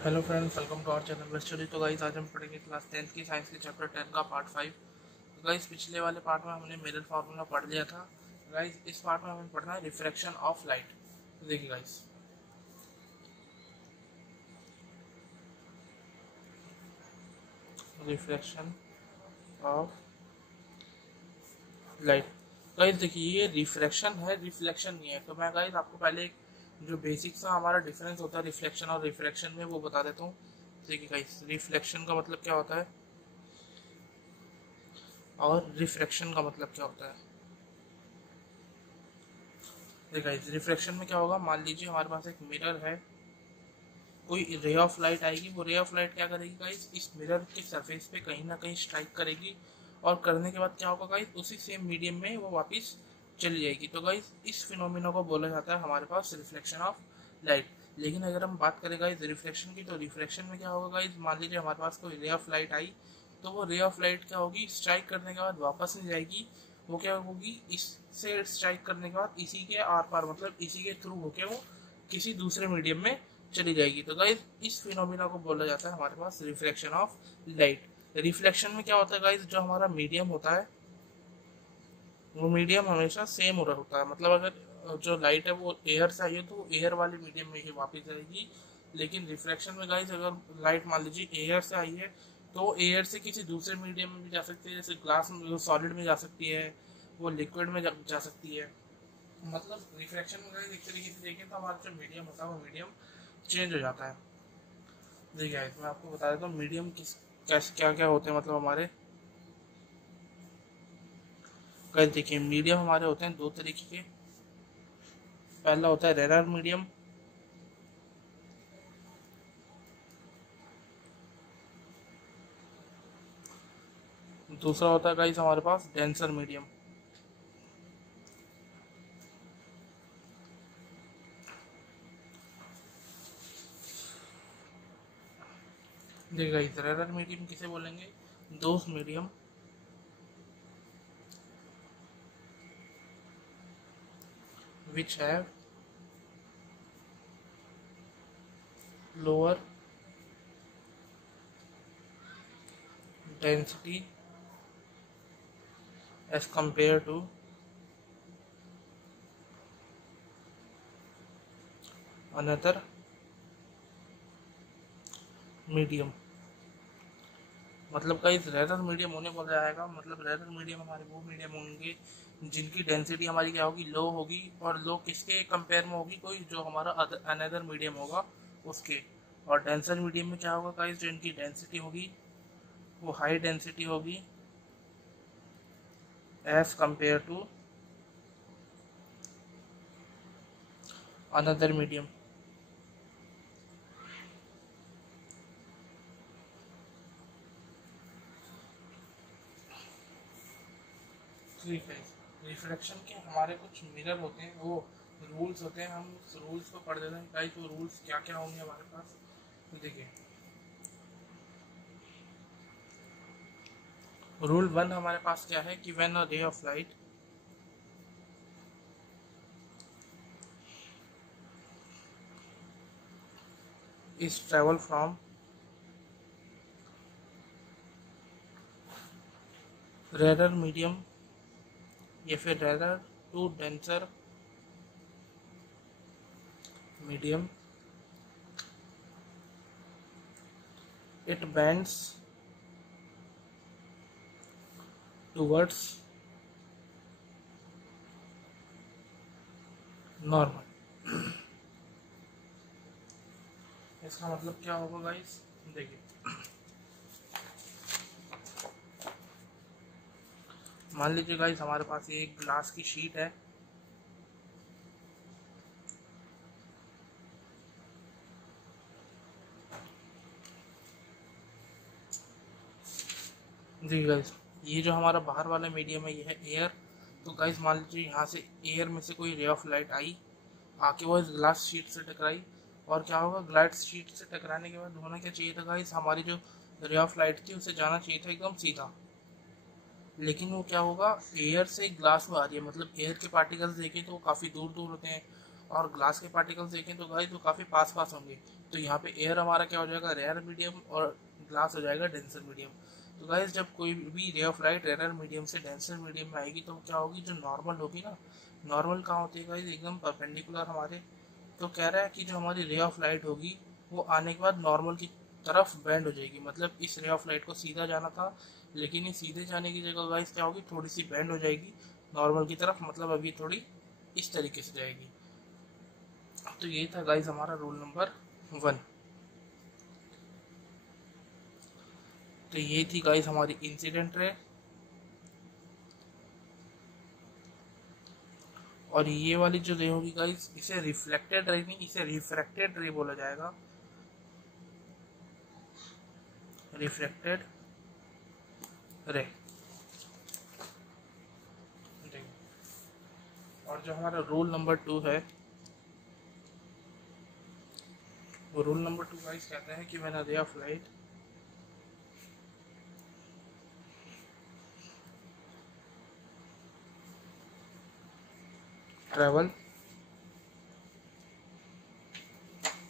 Hello friends, welcome to our channel study. तो guys आज हम पढ़ेंगे क्लास 10th की साइंस के चैप्टर 10 का पार्ट 5। तो गाइस पिछले वाले पार्ट में हमने मिरर फार्मूला पढ़ लिया था। गाइस इस पार्ट में हमें पढ़ना है रिफ्रैक्शन ऑफ लाइट। तो देखिए guys, refraction of light. Guys देखिए, ये रिफ्रैक्शन है, रिफ्लेक्शन नहीं है। तो मैं गाइस आपको पहले एक जो बेसिक सा हमारा डिफरेंस होता है रिफ्लेक्शन और रिफ्रैक्शन में वो बता देता हूँ। देखिए गाइस, रिफ्लेक्शन का मतलब क्या होता है और रिफ्रैक्शन का मतलब क्या होता है। देखिए गाइस, रिफ्रैक्शन में क्या होगा, मान लीजिए हमारे पास एक मिरर है, कोई रे ऑफ लाइट आएगी। वो रे ऑफ लाइट क्या करेगी गाइस, इस मिरर के सरफेस पे कहीं ना कहीं स्ट्राइक करेगी और करने के बाद क्या होगा गाइस, उसी सेम मीडियम में वो वापस चली जाएगी। तो गाइस इस फिनोमिना को बोला जाता है हमारे पास रिफ्लेक्शन ऑफ लाइट। लेकिन अगर हम बात करें गाइस रिफ्लेक्शन की, तो रिफ्लेक्शन में क्या होगा गाइस, मान लीजिए हमारे पास कोई रे ऑफ लाइट आई, तो वो रे ऑफ लाइट क्या होगी, स्ट्राइक करने के बाद वापस नहीं जाएगी। वो क्या होगी, इससे स्ट्राइक करने के बाद इसी के आर पार, मतलब इसी के थ्रू होके वो किसी दूसरे मीडियम में चली जाएगी। तो गाइस इस फिनोमिना को बोला जाता है हमारे पास रिफ्लेक्शन ऑफ लाइट। रिफ्लेक्शन में क्या होता है गाइस, जो हमारा मीडियम होता है वो मीडियम हमेशा सेम हो रहा होता है। मतलब अगर जो लाइट है वो एयर से आई है तो एयर वाले मीडियम में ही वापस जाएगी। लेकिन रिफ्लेक्शन में गाइस, अगर लाइट मान लीजिए एयर से आई है तो एयर से किसी दूसरे मीडियम में भी जा सकती है, जैसे ग्लास में, सॉलिड में जा सकती है, वो लिक्विड में जा सकती है। मतलब रिफ्लेक्शन में गाइस एक तरीके से देखें तो हमारा जो मीडियम होता है वो मीडियम चेंज हो जाता है। देखिए गाइस, मैं आपको बता देता हूँ मीडियम किस कैसे क्या क्या होते हैं। मतलब हमारे गाइस देखिए, मीडियम हमारे होते हैं दो तरीके के। पहला होता है रेरर मीडियम, दूसरा होता है गाइस हमारे पास डेंसर मीडियम। देखिए गाइस, रेरर मीडियम किसे बोलेंगे, दोस्त medium which have lower density as compared to another medium. मतलब गाइस रेरर मीडियम होने को जाएगा, मतलब रेरर मीडियम हमारे वो मीडियम होंगे जिनकी डेंसिटी हमारी क्या होगी, लो होगी। और लो किसके कंपेयर में होगी, कोई जो हमारा अनदर मीडियम होगा उसके। और डेंसर मीडियम में क्या होगा गाइस, जो इनकी डेंसिटी होगी वो हाई डेंसिटी होगी as compare to another medium. ठीक है, रिफ्लेक्शन के हमारे कुछ मिरर होते हैं, वो रूल्स होते हैं। हम उस रूल्स को पढ़ देते हैं गाइस। वो रूल्स क्या क्या होंगे हमारे पास, देखिए। रूल 1 हमारे पास क्या है कि when a ray of light is travel from rarer medium या फिर rarer to denser medium, it bends towards normal. इसका मतलब क्या होगा गाइस, देखिए। मान लीजिए गाइस हमारे पास एक ग्लास की शीट है। जी गाइस, ये जो हमारा बाहर वाला मीडियम है ये है एयर। तो गाइस मान लीजिए यहाँ से एयर में से कोई रे ऑफ लाइट आई, आके वो इस ग्लास शीट से टकराई। और क्या होगा, ग्लास शीट से टकराने के बाद होना क्या चाहिए था गाइस, हमारी जो रे ऑफ लाइट थी उसे जाना चाहिए था एकदम सीधा। लेकिन वो क्या होगा, एयर से ग्लास में आ रही है। मतलब एयर के पार्टिकल्स देखें तो वो काफ़ी दूर दूर होते हैं और ग्लास के पार्टिकल्स देखें तो गाइस वो काफ़ी पास पास होंगे। तो यहाँ पे एयर हमारा क्या हो जाएगा, रेयर मीडियम, और ग्लास हो जाएगा डेंसर मीडियम। तो गाइस जब कोई भी ray of light rarer medium से डेंसर मीडियम में आएगी तो क्या होगी, जो नॉर्मल होगी ना, नॉर्मल कहाँ होती है गाइस, एकदम परपेंडिकुलर हमारे। तो कह रहा है कि जो हमारी रे ऑफ लाइट होगी वो आने के बाद नॉर्मल की तरफ बेंड हो जाएगी। मतलब इस रे ऑफ लाइट को सीधा जाना था, लेकिन ये सीधे जाने की जगह गाइस क्या होगी, थोड़ी सी बेंड हो जाएगी नॉर्मल की तरफ। मतलब अभी थोड़ी इस तरीके से जाएगी। तो ये था गाइस हमारा रूल नंबर 1। तो ये थी गाइस हमारी इंसिडेंट रे। और ये वाली जो रे होगी गाइस, इसे रिफ्लेक्टेड रे नहीं, इसे रिफ्रैक्टेड रे बोला जाएगा। रिफ्रैक्टेड रे। और जो हमारा रूल नंबर 2 है, वो रूल नंबर 2 गाइस कहता है कि when a ray of light travel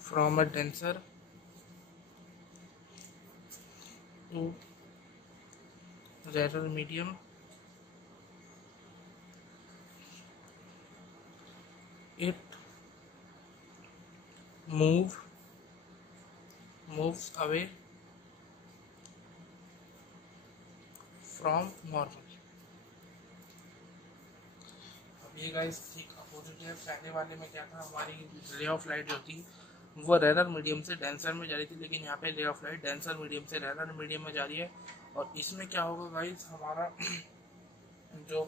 from a denser to rarer medium, it moves away from normal। अब ये गाइस ठीक अपोजिट है। पहले वाले में क्या था, हमारी रे ऑफ लाइट जो थी वो रेरर मीडियम से डेंसर में जा रही थी, लेकिन यहाँ पे रे ऑफ लाइट डेंसर मीडियम से रेरर मीडियम में जा रही है। और इसमें क्या होगा गाइस, हमारा जो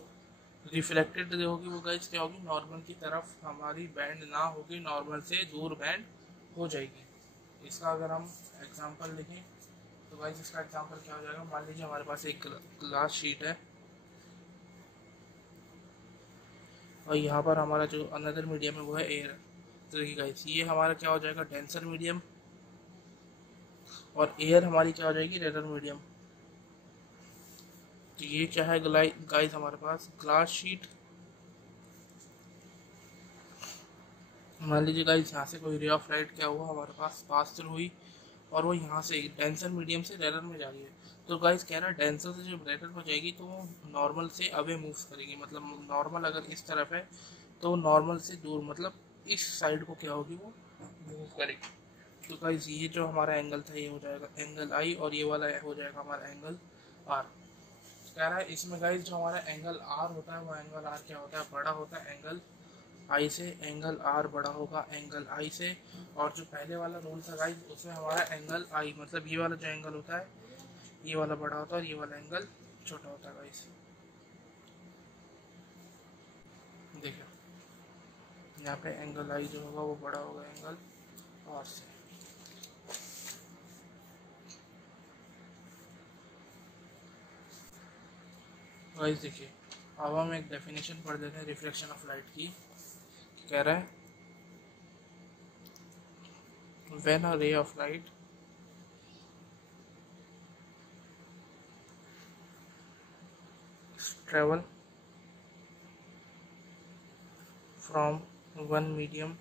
रिफ्लेक्टेड रे होगी वो गाइस क्या होगी, नॉर्मल की तरफ हमारी बैंड ना होगी, नॉर्मल से दूर बैंड हो जाएगी। इसका अगर हम एग्जांपल लिखें तो गाइस इसका एग्जांपल क्या हो जाएगा, मान लीजिए हमारे पास एक ग्लास शीट है और यहाँ पर हमारा जो अनदर मीडियम है वो है एयर। तो देखिए गाइस ये हमारा क्या हो जाएगा, डेंसर मीडियम, और एयर हमारी क्या हो जाएगी, रेयर मीडियम। तो ये क्या है गाइस हमारे पास ग्लास शीट। मान लीजिए गाइस यहाँ से कोई रे ऑफ लाइट क्या हुआ, हमारे पास पास थ्रू हुई और वो यहाँ से डेंसर मीडियम से रेयर में जा रही है। तो गाइस कह रहा है डेंसर से जब रेयर में जाएगी तो वो नॉर्मल से अवे मूव करेगी। मतलब नॉर्मल अगर इस तरफ है तो नॉर्मल से दूर, मतलब इस साइड को क्या होगी, वो मूव करेगी। तो गाइस ये जो हमारा एंगल था ये हो जाएगा एंगल आई, और ये वाला हो जाएगा हमारा एंगल आर। कह रहा है इसमें गाइस जो हमारा एंगल आर होता है वो एंगल आर क्या होता है, बड़ा होता है एंगल आई से। एंगल आर बड़ा होगा एंगल आई से। और जो पहले वाला रूल था गाइस उसमें हमारा एंगल आई, मतलब ये वाला जो एंगल होता है ये वाला बड़ा होता है और ये वाला एंगल छोटा होता है गाइस। देखिए यहाँ पे एंगल आई जो होगा वो बड़ा होगा एंगल आर से। गाइस देखिए अब हम एक डेफिनेशन पढ़ देते हैं रिफ्लेक्शन ऑफ लाइट की। कह रहा है when a ray of light travel from one medium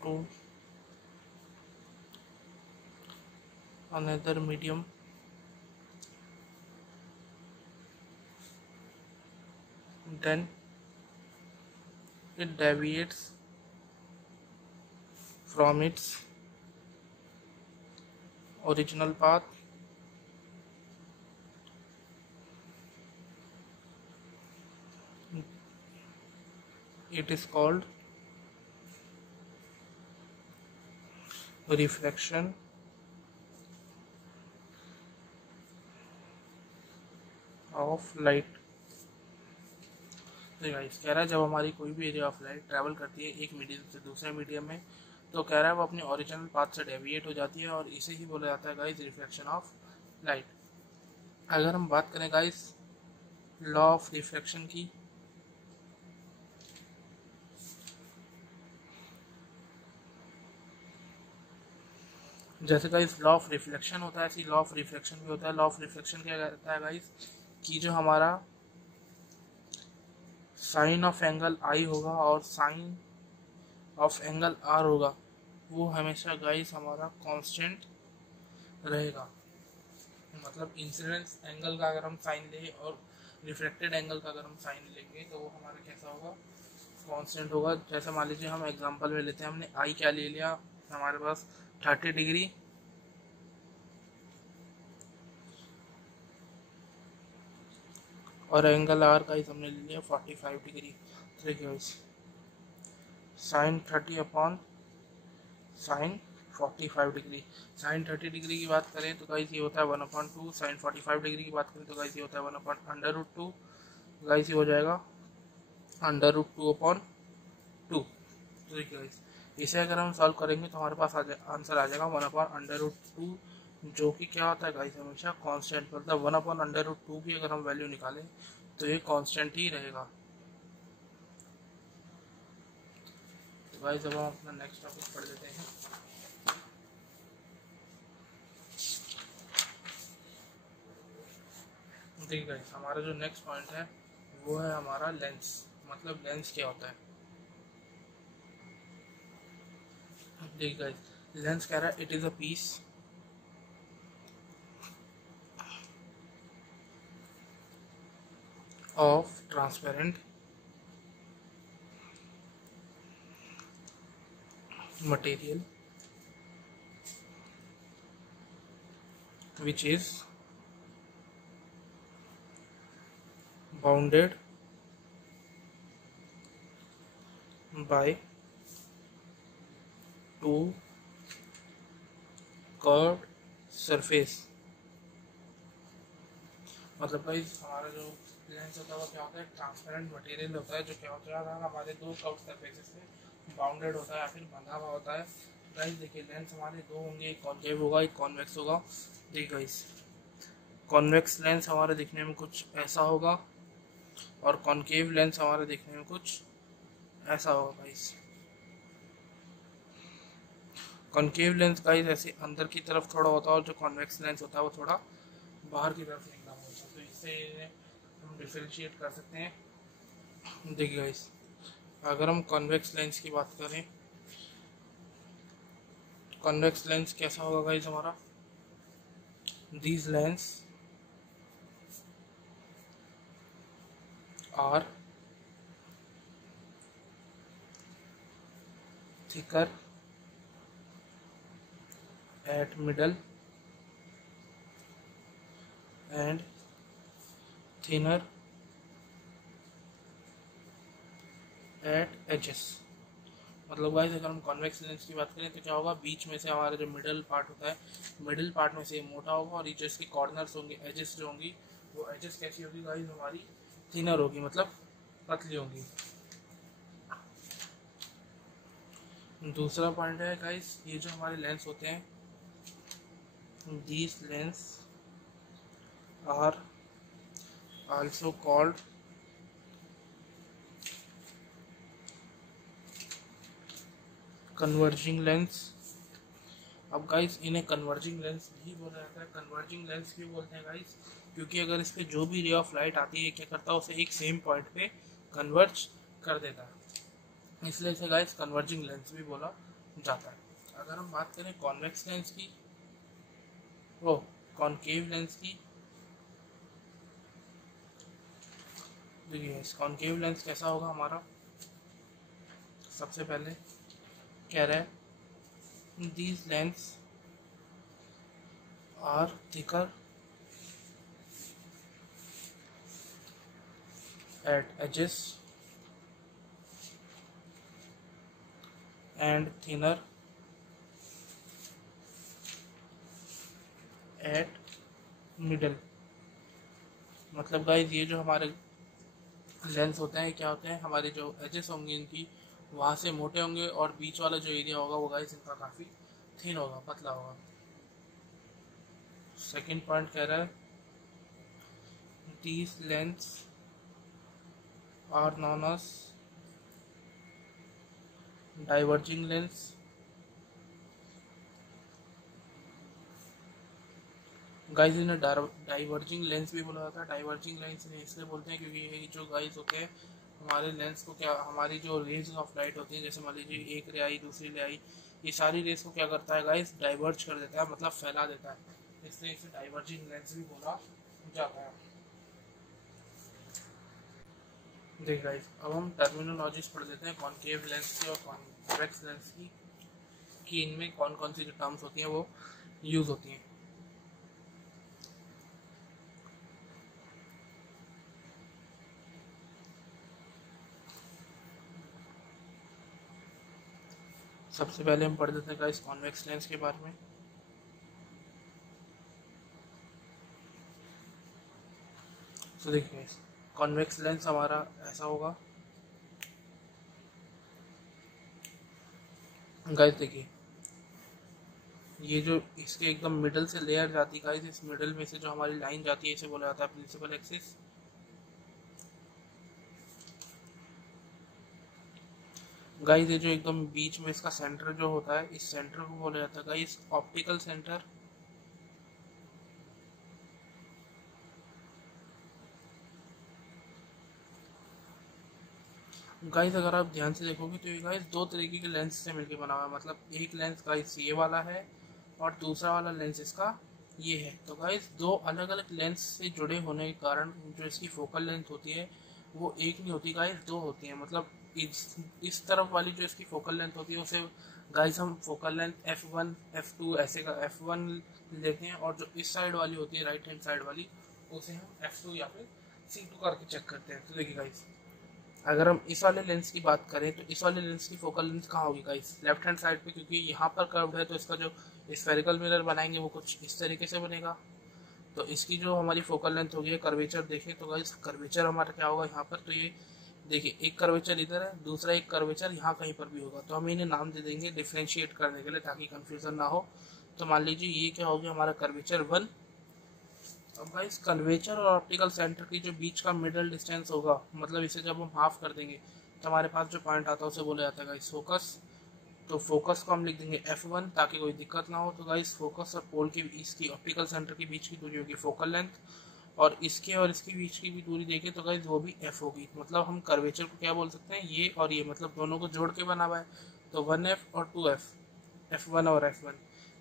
to another medium, then it deviates from its original path it is called refraction of light। तो गाइस कह रहा है जब हमारी कोई भी एरिया ऑफ लाइट ट्रैवल करती है एक मीडियम से दूसरे मीडियम में, तो कह रहा है वो अपने ओरिजिनल पाथ से डेविएट हो जाती है, और इसे ही बोला जाता है गाइस रिफ्लेक्शन ऑफ लाइट। अगर हम बात करें गाइस लॉ ऑफ रिफ्लेक्शन की, जैसे गाइस लॉ ऑफ रिफ्लेक्शन होता है ऐसी लॉ ऑफ रिफ्लेक्शन भी होता है। लॉ ऑफ रिफ्लेक्शन क्या कहता है गाइस, कि जो हमारा साइन ऑफ एंगल आई होगा और साइन ऑफ एंगल आर होगा, वो हमेशा गाइस हमारा कांस्टेंट रहेगा। मतलब इंसिडेंस एंगल का अगर हम साइन लें और रिफ्लेक्टेड एंगल का अगर हम साइन लेंगे तो वो हमारा कैसा होगा, कांस्टेंट होगा। जैसे मान लीजिए हम एग्जांपल में लेते हैं, हमने आई क्या ले लिया, हमारे पास 30 डिग्री और एंगल आर का हमने ले लिया 45 डिग्री। देखिए sine 30 upon sine 45 degree. Sine 30 degree की बात करें तो गाइस ये होता है 1/2, साइन 45 डिग्री की बात करें तो गाइस ये होता है 1/√2। गाइस ये हो जाएगा √2/2। तो देखिए गाइस इसे अगर हम सॉल्व करेंगे तो हमारे पास आंसर आ जाएगा 1/√2, जो कि क्या होता है गाइस हमेशा कांस्टेंट। मतलब 1/√2 की अगर हम वैल्यू निकालें तो ये कांस्टेंट ही रहेगा। तो गाइस अब हम अपना नेक्स्ट टॉपिक पढ़ लेते हैं। देखिए गाइस हमारा जो नेक्स्ट पॉइंट है वो है हमारा लेंस। मतलब लेंस क्या होता है, देखिए गाइस लेंस कह रहा है it is a piece of transparent material which is bounded by two curved surface। मतलब भाई हमारा जो लेंस होता है वो क्या होता है, ट्रांसपेरेंट मटेरियल होता है जो क्या होता है हमारे दो कर्व सरफेसेस से बाउंडेड होता है या फिर बंधा हुआ होता है। गाइस देखिए लेंस हमारे दो होंगे, एक कॉन्केव होगा एक कॉन्वेक्स होगा। देखिए गाइस कॉन्वेक्स लेंस हमारे दिखने में कुछ ऐसा होगा और कॉन्केव लेंस हमारे दिखने में कुछ ऐसा होगा। गाइस कॉन्केव लेंस गाइस ऐसे अंदर की तरफ थोड़ा होता है और जो कॉन्वेक्स लेंस होता है वो थोड़ा बाहर की तरफ निकला होता है। तो इससे हम डिफरेंशिएट कर सकते हैं। देखिए गाइस अगर हम कॉन्वेक्स लेंस की बात करें, कॉन्वेक्स लेंस कैसा होगा गाइस हमारा, these lens are thicker at middle and thinner at edges। मतलब गाइस अगर हम कॉन्वेक्स लेंस की बात करें तो क्या होगा, बीच में से हमारा जो मिडल पार्ट होता है, मिडल पार्ट में से मोटा होगा और एजेस की कॉर्नर्स होंगे, एजेस जो होंगी वो एजेस कैसी होगी गाइस हमारी थिनर होगी, मतलब पतली होंगी। दूसरा पॉइंट है गाइस ये जो हमारे लेंस होते हैं, these lens are also called converging lens. अब गाइस इन्हें कन्वर्जिंग लेंस भी बोला जाता है। कन्वर्जिंग लेंस क्यों बोलते हैं गाइस, क्योंकि अगर इस पे जो भी रे ऑफ लाइट आती है क्या करता है, उसे एक सेम पॉइंट पे कन्वर्ज कर देता है, इसलिए इसे गाइस कन्वर्जिंग लेंस भी बोला जाता है। अगर हम बात करें कॉन्वेक्स लेंस की, वो कॉन्केव लेंस की, देखिए कॉन्केव लेंस कैसा होगा हमारा, सबसे पहले कह रहा है these lens are thicker at edges and thinner at middle। मतलब गाइस ये जो हमारे लेंस होते हैं क्या होते हैं, हमारे जो एजेस होंगे इनकी वहाँ से मोटे होंगे और बीच वाला जो एरिया होगा वो गाइस इनका काफ़ी थिन होगा, पतला होगा। सेकंड पॉइंट कह रहा है these lens are known as diverging lens. Guys इन्हें डाइवर्जिंग लेंस भी बोला जाता है। डाइवर्जिंग लेंस इन्हें इसलिए बोलते हैं क्योंकि ये जो गाइस होते हैं हमारे लेंस को क्या, हमारी जो रेज ऑफ लाइट होती है, जैसे मान लीजिए एक रे आई, दूसरी रे आई, ये सारी रेज को क्या करता है गाइस, डाइवर्ज कर देता है, मतलब फैला देता है, इसलिए इसे डाइवर्जिंग लेंस भी बोला जाता है। देखिए गाइस, अब हम टर्मिनोलॉजीज पढ़ लेते हैं कॉनकेव लेंस की और कॉन्वेक्स लेंस की, कि इनमें कौन कौन सी जो टर्म्स होती हैं वो यूज होती हैं। सबसे पहले हम पढ़ लेते हैं गाइस कॉन्वेक्स लेंस के बारे में। तो देखिए कॉन्वेक्स लेंस हमारा ऐसा होगा गाइस, देखिए ये जो इसके एकदम मिडल से लेयर जाती है गाइस, इस मिडल में से जो हमारी लाइन जाती है इसे बोला जाता है प्रिंसिपल एक्सिस। गाइस ये जो एकदम बीच में इसका सेंटर जो होता है, इस सेंटर को बोला जाता है गाइस ऑप्टिकल सेंटर। गाइस अगर आप ध्यान से देखोगे तो ये गाइस दो तरीके के लेंस से मिलकर बना हुआ है, मतलब एक लेंस गाइस ये वाला है और दूसरा वाला लेंस इसका ये है। तो गाइस दो अलग अलग लेंस से जुड़े होने के कारण जो इसकी फोकल लेंथ होती है वो एक नहीं होती गाइस, दो होती है। मतलब इस तरफ वाली जो इसकी फोकल लेंथ होती है उसे गाइस हम फोकल लेंथ f1 f2 ऐसे का f1 लेते हैं, और जो इस साइड वाली होती है राइट हैंड साइड वाली उसे हम f2 या फिर c2 करके चेक करते हैं। तो देखिए गाइस अगर हम इस वाले लेंस की बात करें तो इस वाले लेंस की फोकल लेंथ कहाँ होगी गाइस, लेफ्ट हैंड साइड पे, क्योंकि यहाँ पर कर्व्ड है तो इसका जो स्फेरिकल मिरर बनाएंगे वो कुछ इस तरीके से बनेगा। तो इसकी जो हमारी फोकल लेंथ होगी, कर्वेचर देखें तो गाइस कर्वेचर हमारा क्या होगा यहाँ पर, तो ये देखिए एक कर्वेचर इधर है, दूसरा एक कर्वेचर यहाँ कहीं पर भी होगा, तो हम इन्हें नाम दे देंगे डिफ्रेंशिएट करने के लिए ताकि कंफ्यूजन ना हो। तो मान लीजिए ये क्या हो गया हमारा कर्वेचर 1। अब गाइस कर्वेचर और ऑप्टिकल सेंटर की जो बीच का मिडल डिस्टेंस होगा, मतलब इसे जब हम हाफ कर देंगे तो हमारे पास जो पॉइंट आता है उसे बोला जाता है गाइस फोकस। तो फोकस को हम लिख देंगे f1 ताकि कोई दिक्कत ना हो। तो गाइस फोकस और पोल की इसकी ऑप्टिकल सेंटर के बीच की दूरी होगी फोकल लेंथ, और इसके बीच की भी दूरी देखें तो गाइस वो भी f होगी। मतलब हम कर्वेचर को क्या बोल सकते हैं, ये और ये, मतलब दोनों को जोड़ के बना हुआ है, तो 1f और 2f, f1 और f1,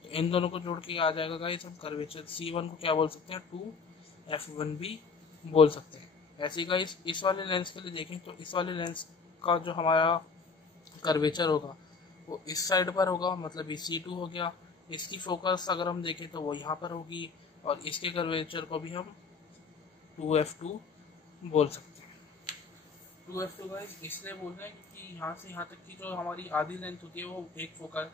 तो इन दोनों को जोड़ के आ जाएगा गाइस हम कर्वेचर c1 को क्या बोल सकते हैं 2f1 भी बोल सकते हैं। ऐसे ही गाइस इस वाले लेंस के लिए देखें तो इस वाले लेंस का जो हमारा कर्वेचर होगा वो इस साइड पर होगा, मतलब ये c2 हो गया। इसकी फोकस अगर हम देखें तो वो यहाँ पर होगी, और इसके कर्वेचर को भी हम 2f2 बोल सकते हैं। 2f2 गाइस इसलिए बोल रहे हैं क्योंकि यहाँ से यहाँ तक की जो हमारी आधी लेंथ होती है वो एक फोकल,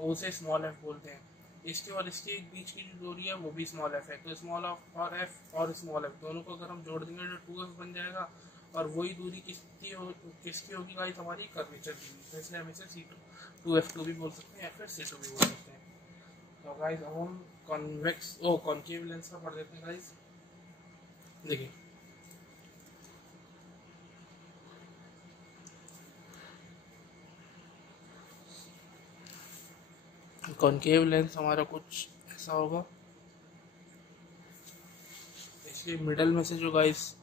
उसे स्मॉल f बोलते हैं। इसके और इसके बीच की जो दूरी है वो भी स्मॉल f है, तो स्मॉल और f और स्मॉल f दोनों को अगर हम जोड़ देंगे तो 2f बन जाएगा, और वही दूरी किसकी होगी गाइस, हमारी कर्वेचर की। तो इसलिए हम इसे c2 2f2 भी बोल सकते हैं या फिर c2 भी बोल सकते हैं। तो गाइस अब हम कॉन्केव लेंस का पढ़ लेते हैं गाइस। देखिए कॉन्केव लेंस हमारा कुछ ऐसा होगा, इसके मिडल में से जो गाइस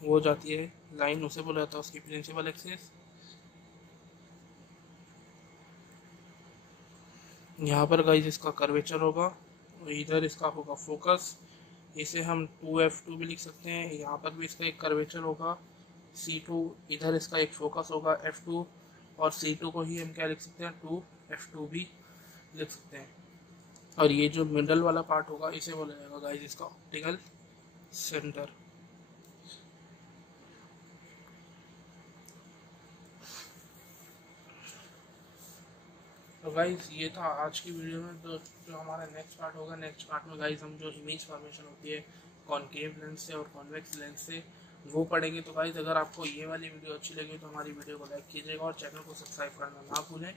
वो जाती है लाइन उसे बोला जाता है उसकी प्रिंसिपल एक्सिस। यहाँ पर गाइस इसका कर्वेचर होगा, इधर इसका होगा फोकस, इसे हम 2f2 भी लिख सकते हैं। यहाँ पर भी इसका एक कर्वेचर होगा c2, इधर इसका एक फोकस होगा f2, और c2 को ही हम क्या लिख सकते हैं 2f2 भी लिख सकते हैं। और ये जो मिडल वाला पार्ट होगा इसे बोला जाएगा गाइस इसका ऑप्टिकल सेंटर। तो गाइस ये था आज की वीडियो में। तो जो हमारा नेक्स्ट पार्ट होगा, नेक्स्ट पार्ट में गाइस हम जो इमेज फॉर्मेशन होती है कॉनकेव लेंस से और कॉन्वेक्स लेंस से वो पढ़ेंगे। तो गाइस अगर आपको ये वाली वीडियो अच्छी लगी तो हमारी वीडियो को लाइक कीजिएगा और चैनल को सब्सक्राइब करना ना भूलें।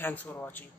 Thanks for watching.